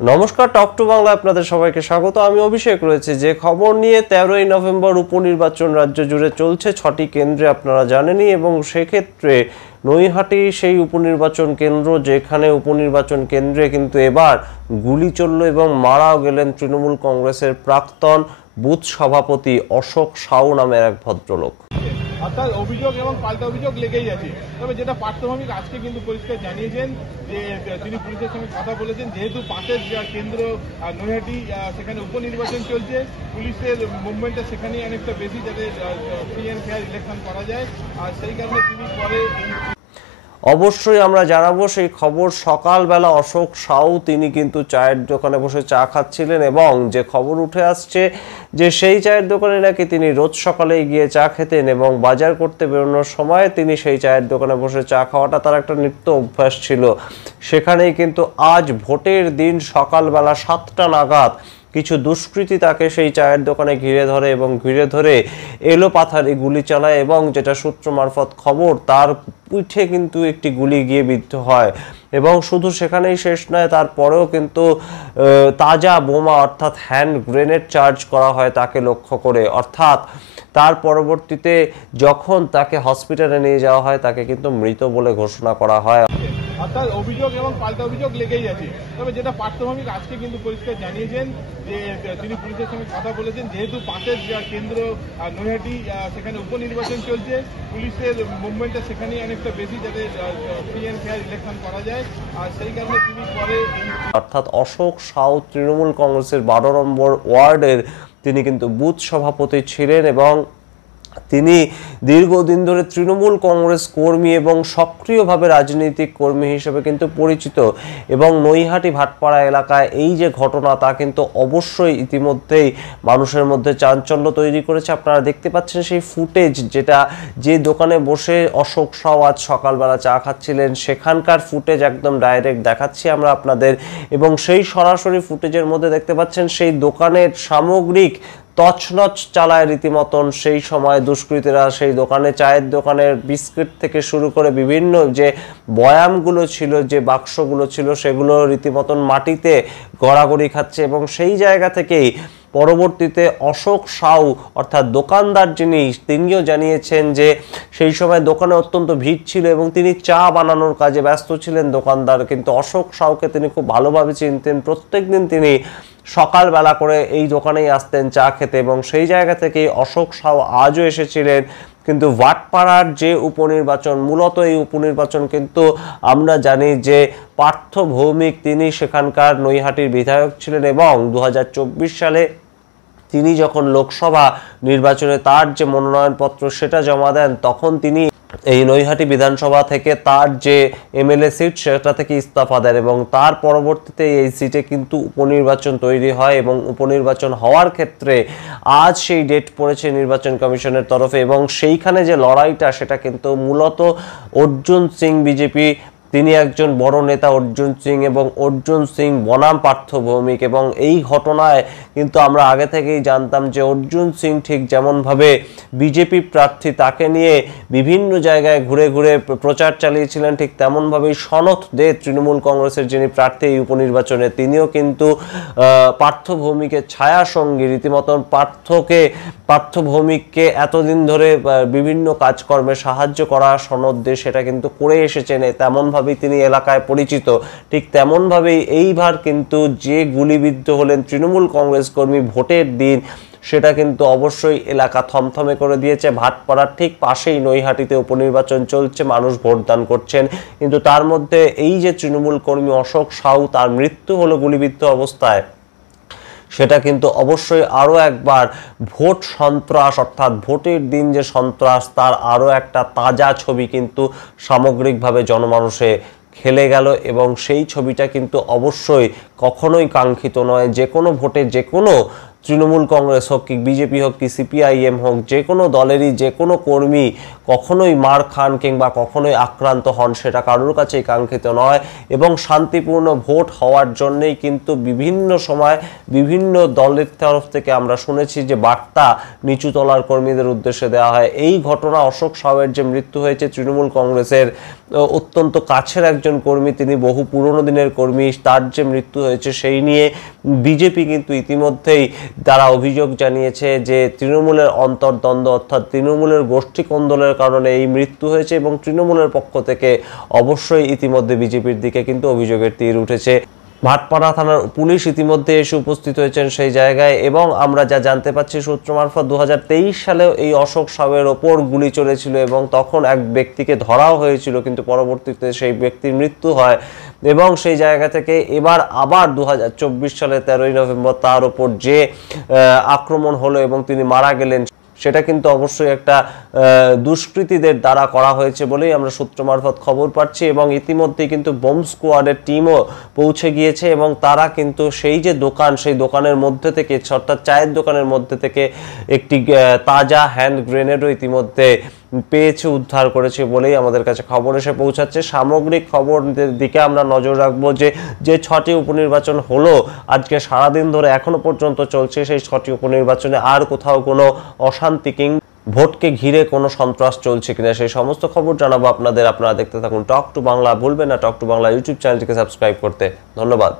নমস্কার, talk to Bangla আপনাদের সবাইকে স্বাগত। আমি অভিষেক রয়েছে। যে খবর নিয়ে 13ই নভেম্বর উপনির্বাচন রাজ্য জুড়ে চলছে 6টি কেন্দ্রে, আপনারা জানেনই, এবং সেক্ষেত্রে নৈহাটি সেই উপনির্বাচন কেন্দ্র, যেখানে উপনির্বাচন কেন্দ্রে কিন্তু এবার গুলি চলল এবং মারাও গেলেন তৃণমূল কংগ্রেসের প্রাক্তন বুথ সভাপতি অশোক সাউ নামের এক ভদ্রলোক। অর্থাৎ অভিযোগ এবং পাল্টা অভিযোগ লেগেই আছে। তবে যেটা পার্থভৌমিক আজকে কিন্তু পরিষ্কার জানিয়েছেন যে তিনি পুলিশের সঙ্গে কথা বলেছেন, যেহেতু পাশের কেন্দ্র নৈহাটি, সেখানে উপনির্বাচন চলছে, পুলিশের মুভমেন্টটা সেখানেই অনেকটা বেশি, যাতে ফ্রি অ্যান্ড ফেয়ার ইলেকশন করা যায়। আর সেই কারণে তিনি পরে অবশ্যই আমরা জানাবো সেই খবর। সকালবেলা অশোক সাউ তিনি কিন্তু চায়ের দোকানে বসে চা খাচ্ছিলেন এবং যে খবর উঠে আসছে যে সেই চায়ের দোকানে নাকি তিনি রোজ সকালেই গিয়ে চা খেতেন এবং বাজার করতে বেরোনোর সময় তিনি সেই চায়ের দোকানে বসে চা খাওয়াটা তার একটা নিত্য অভ্যাস ছিল। সেখানেই কিন্তু আজ ভোটের দিন সকালবেলা 7টা নাগাদ কিছু দুষ্কৃতী তাকে সেই চায়ের দোকানে ঘিরে ধরে এবং ঘিরে ধরে এলোপাথারি গুলি চালায় এবং যেটা সূত্র মারফত খবর, তার পিঠে কিন্তু একটি গুলি গিয়ে বিদ্ধ হয়। এবং শুধু সেখানেই শেষ নয়, তারপরেও কিন্তু তাজা বোমা অর্থাৎ হ্যান্ড গ্রেনেড চার্জ করা হয় তাকে লক্ষ্য করে। অর্থাৎ তার পরবর্তীতে যখন তাকে হসপিটালে নিয়ে যাওয়া হয় তাকে কিন্তু মৃত বলে ঘোষণা করা হয়। অর্থাৎ অভিযোগ এবং পাল্টা অভিযোগ লেগেই আছে। তবে যেটা পার্থভৌমিক আজকে কিন্তু পরিষ্কার জানিয়েছেন যে তিনি পুলিশের সঙ্গে কথা বলেছেন, যেহেতু পাশের কেন্দ্র নৈহাটি, সেখানে উপনির্বাচন চলছে, পুলিশের মুভমেন্টটা সেখানেই অনেকটা বেশি, যাতে ফ্রি অ্যান্ড ফেয়ার ইলেকশন করা যায়। আর সেই কারণে তিনি পরে অর্থাৎ অশোক সাউ তৃণমূল কংগ্রেসের 12 নম্বর ওয়ার্ডের তিনি কিন্তু বুথ সভাপতি ছিলেন এবং তিনি দীর্ঘদিন ধরে তৃণমূল কংগ্রেস কর্মী এবং সক্রিয়ভাবে রাজনৈতিক কর্মী হিসেবে কিন্তু পরিচিত। এবং নৈহাটি ভাটপাড়া এলাকায় এই যে ঘটনা, তা কিন্তু অবশ্যই ইতিমধ্যেই মানুষের মধ্যে চাঞ্চল্য তৈরি করেছে। আপনারা দেখতে পাচ্ছেন সেই ফুটেজ, যেটা যে দোকানে বসে অশোক সাউ আজ সকালবেলা চা খাচ্ছিলেন সেখানকার ফুটেজ একদম ডাইরেক্ট দেখাচ্ছি আমরা আপনাদের। এবং সেই সরাসরি ফুটেজের মধ্যে দেখতে পাচ্ছেন সেই দোকানের সামগ্রিক তছনছ চালায় রীতিমতন। সেই সময় দুষ্কৃতীরা সেই দোকানে, চায়ের দোকানের বিস্কিট থেকে শুরু করে বিভিন্ন যে বয়ামগুলো ছিল, যে বাক্সগুলো ছিল, সেগুলো রীতিমতন মাটিতে গড়াগড়ি খাচ্ছে। এবং সেই জায়গা থেকেই পরবর্তীতে অশোক সাউ অর্থাৎ দোকানদার যিনি, তিনিও জানিয়েছেন যে সেই সময় দোকানে অত্যন্ত ভিড় ছিল এবং তিনি চা বানানোর কাজে ব্যস্ত ছিলেন দোকানদার। কিন্তু অশোক সাউকে তিনি খুব ভালোভাবে চিনতেন। প্রত্যেকদিন তিনি সকালবেলা করে এই দোকানেই আসতেন চা খেতে এবং সেই জায়গা থেকেই অশোক সাউ আজও এসেছিলেন। কিন্তু ভাটপাড়ার যে উপনির্বাচন, মূলত এই উপনির্বাচন কিন্তু আমরা জানি যে পার্থ ভৌমিক তিনি সেখানকার নৈহাটির বিধায়ক ছিলেন এবং 2024 সালে তিনি যখন লোকসভা নির্বাচনে তার যে মনোনয়নপত্র সেটা জমা দেন, তখন তিনি এই নৈহাটি বিধানসভা থেকে তার যে এমএলএ সিট সেটা থেকে ইস্তফা দেন এবং তার পরবর্তীতে এই সিটে কিন্তু উপনির্বাচন তৈরি হয়। এবং উপনির্বাচন হওয়ার ক্ষেত্রে আজ সেই ডেট পড়েছে নির্বাচন কমিশনের তরফে এবং সেইখানে যে লড়াইটা, সেটা কিন্তু মূলত অর্জুন সিং, বিজেপি, তিনি একজন বড় নেতা অর্জুন সিং এবং অর্জুন সিং বনাম পার্থ ভৌমিক। এবং এই ঘটনায় কিন্তু আমরা আগে থেকেই জানতাম যে অর্জুন সিং ঠিক যেমনভাবে বিজেপি প্রার্থী, তাকে নিয়ে বিভিন্ন জায়গায় ঘুরে ঘুরে প্রচার চালিয়েছিলেন, ঠিক তেমনভাবেই সনৎ দে, তৃণমূল কংগ্রেসের যিনি প্রার্থী এই উপনির্বাচনে, তিনিও কিন্তু পার্থ ভৌমিকের ছায়া সঙ্গী। রীতিমতন পার্থ ভৌমিককে এতদিন ধরে বিভিন্ন কাজকর্মে সাহায্য করা সনৎ দে সেটা কিন্তু করে এসেছেন, তেমনভাবে তিনি এলাকায় পরিচিত। ঠিক তেমনভাবেই এইবার কিন্তু যে গুলিবিদ্ধ হলেন তৃণমূল কংগ্রেস কর্মী ভোটের দিন, সেটা কিন্তু অবশ্যই এলাকা থমথমে করে দিয়েছে। ভাটপাড়ার ঠিক পাশেই নৈহাটিতে উপনির্বাচন চলছে, মানুষ ভোটদান করছেন, কিন্তু তার মধ্যে এই যে তৃণমূল কর্মী অশোক সাউ, তার মৃত্যু হলো গুলিবিদ্ধ অবস্থায়। সেটা কিন্তু অবশ্যই আরও একবার ভোট সন্ত্রাস, অর্থাৎ ভোটের দিন যে সন্ত্রাস, তার আরও একটা তাজা ছবি কিন্তু সামগ্রিকভাবে জনমানুষে খেলে গেল। এবং সেই ছবিটা কিন্তু অবশ্যই কখনোই কাঙ্ক্ষিত নয়। যে কোনো ভোটে যে কোনো তৃণমূল কংগ্রেস হোক কি বিজেপি হোক কি সিপিআইএম হোক, যে কোনো দলেরই যে কোনো কর্মী কখনোই মার খান কিংবা কখনোই আক্রান্ত হন সেটা কারোর কাছেই কাঙ্ক্ষিত নয়। এবং শান্তিপূর্ণ ভোট হওয়ার জন্যেই কিন্তু বিভিন্ন সময় বিভিন্ন দলের তরফ থেকে আমরা শুনেছি যে বার্তা নিচু তলার কর্মীদের উদ্দেশ্যে দেওয়া হয়। এই ঘটনা অশোক সাউয়ের যে মৃত্যু হয়েছে, তৃণমূল কংগ্রেসের অত্যন্ত কাছের একজন কর্মী, তিনি বহু পুরনো দিনের কর্মী, তার যে মৃত্যু হয়েছে সেই নিয়ে বিজেপি কিন্তু ইতিমধ্যেই তারা অভিযোগ জানিয়েছে যে তৃণমূলের অন্তর্দ্বন্দ্ব অর্থাৎ তৃণমূলের গোষ্ঠী কোন্দলের কারণে এই মৃত্যু হয়েছে। এবং তৃণমূলের পক্ষ থেকে অবশ্যই ইতিমধ্যে বিজেপির দিকে কিন্তু অভিযোগের তীর উঠেছে। ভাটপাড়া থানার পুলিশ ইতিমধ্যে এসে উপস্থিত হয়েছেন সেই জায়গায়। এবং আমরা যা জানতে পাচ্ছি সূত্র মারফত 2023 সালেও এই অশোক সাউয়ের ওপর গুলি চলেছিল এবং তখন এক ব্যক্তিকে ধরাও হয়েছিল, কিন্তু পরবর্তীতে সেই ব্যক্তির মৃত্যু হয়। এবং সেই জায়গা থেকে এবার আবার 2024 সালে 13ই নভেম্বর তার ওপর যে আক্রমণ হলো এবং তিনি মারা গেলেন, সেটা কিন্তু অবশ্যই একটা দুষ্কৃতীদের দ্বারা করা হয়েছে বলেই আমরা সূত্র মারফত খবর পাচ্ছি। এবং ইতিমধ্যেই কিন্তু বোম স্কোয়াডের টিমও পৌঁছে গিয়েছে এবং তারা কিন্তু সেই যে দোকান, সেই দোকানের মধ্যে থেকে অর্থাৎ চায়ের দোকানের মধ্যে থেকে একটি তাজা হ্যান্ড গ্রেনেডও ইতিমধ্যে পেয়েছে, উদ্ধার করেছে বলেই আমাদের কাছে খবর এসে পৌঁছাচ্ছে। সামগ্রিক খবর দিকে আমরা নজর রাখবো যে 6টি উপনির্বাচন হলো আজকে সারাদিন ধরে এখনো পর্যন্ত চলছে, সেই 6টি উপনির্বাচনে আর কোথাও কোনো অশান্তি কিংবা ভোটকে ঘিরে কোনো সন্ত্রাস চলছে কিনা সেই সমস্ত খবর জানাবো আপনাদের। আপনারা দেখতে থাকুন টক টু বাংলা। ভুলবেন না টক টু বাংলা ইউটিউব চ্যানেলটিকে সাবস্ক্রাইব করতে। ধন্যবাদ।